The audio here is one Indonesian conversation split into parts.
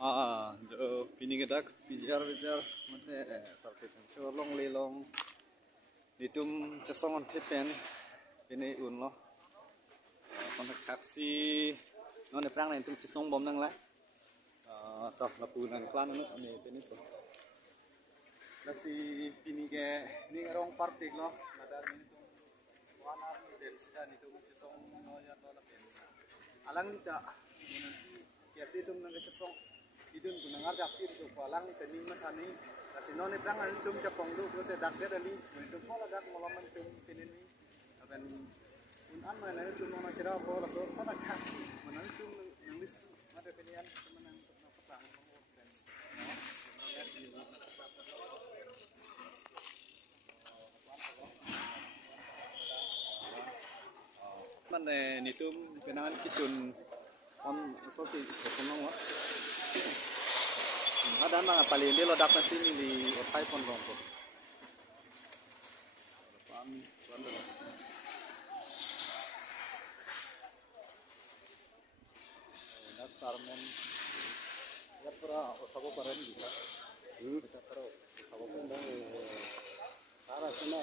जो pini kita bijar mate sarke long lelong ditum cesongon tepen ini unlo kontak taksi non perang lain tum cesong bom nang lah toh lapunan klan ini ini tuh nasi pini ke ini rong partik lo ada ini tuh warna dan sudah itu cesong no ya lo lapen alang tidak biasa itu nang cesong idun kunangar daktir tu palang ni tening matani kasi noni prang ani tum capong du prote dakter ani tum pola dak molaman tum pinini aben un an mana tum nona cira pola so sana kas mana tum nulis ada pilihan temenan na petang dan mana ni tum kenangan kitun on sosi kenong wa ada mga paling dia lodak na sini di otai pon rongko. Nak sarmen. Ya pura otago karen juga. Kita taruh otago pendang. Sara sana.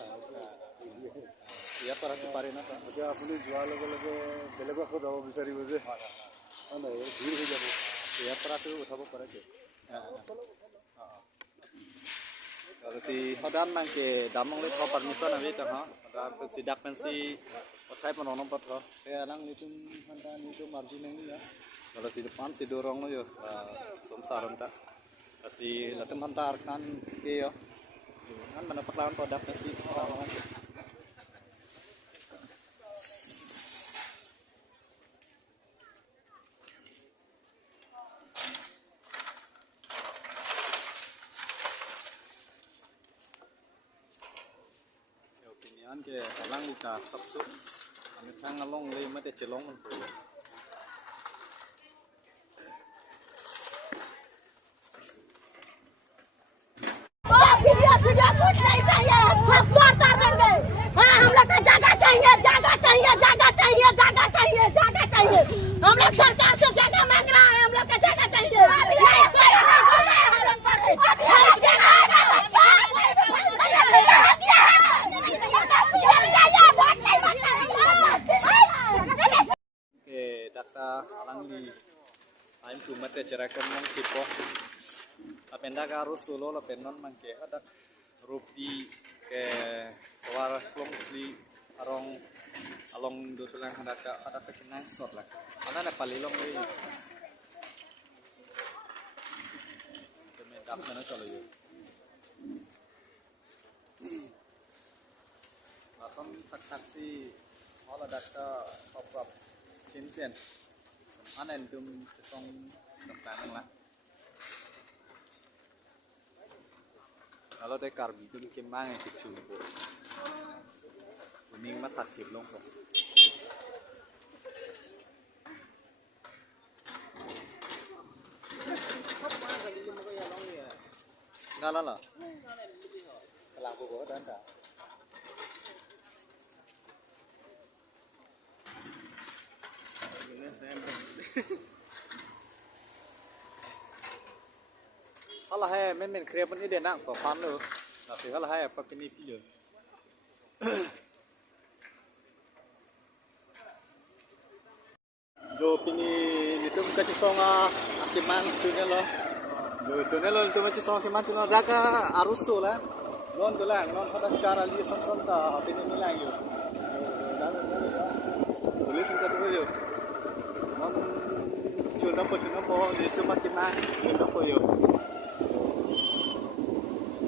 Ya para tu pare na. Aja apni jual lage belego ko daw bisari boje. Ana ye bhir ho jabo. Ya para tu otago kare ke. Kalau si hodan mang ke damong le thop permission avi ta ha ada si dak pensi otai penonom patro ke nang nitum handa nitum margin nang ya kalau si depan si dorong lo yo somsaron ta si latem hantar kan ke yo kan mana paklawan produk pensi an ke alang kita sabsu ame sang along le mate chelong man ko video कुछ नहीं चाहिए सब उतार देंगे हाँ हम लोग को जगह चाहिए जगह चाहिए जगह चाहिए जगह चाहिए जगह चाहिए हम लोग सरकार से जगह मांग रहा है हम लोग को जगह चाहिए I'm cuma tercerahkan yang tipe. Apenda karus solo la penon mangke ada rupi ke war klong di arong along dosulang ada kekinang sot lah. Mana ada palilong ni. Kami dap mana kalau yo. Atom taksi all ada top champion. Mana entum cesong depan lah. Kalau ada karbi itu bikin mana kecil tu. Kuning mah tak kilo kok. Nggak lah. Kelang buku dan dah. Halah hai men krep ni dia nak pan lo. Nasi halah hai apa kini pilih. Jo pini itu macam songa akiman cune lo. Jo cune lo itu macam songa akiman cune jaga arus so lah. Non tu lah, non pada cara li son ta pini ni lah yo. Boleh singkat tu yo. Non cune po itu makiman cune po yo.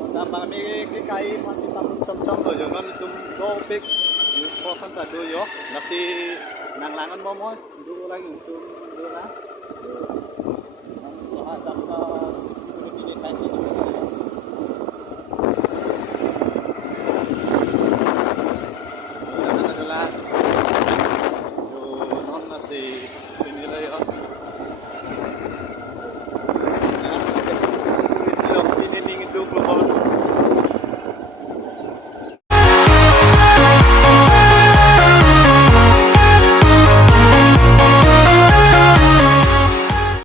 Tambah ni ke kai masih tam lo yo non itu go big ko san ta do yo nasi nang langan mo do lang itu do na. Nang ada tam ka ni ni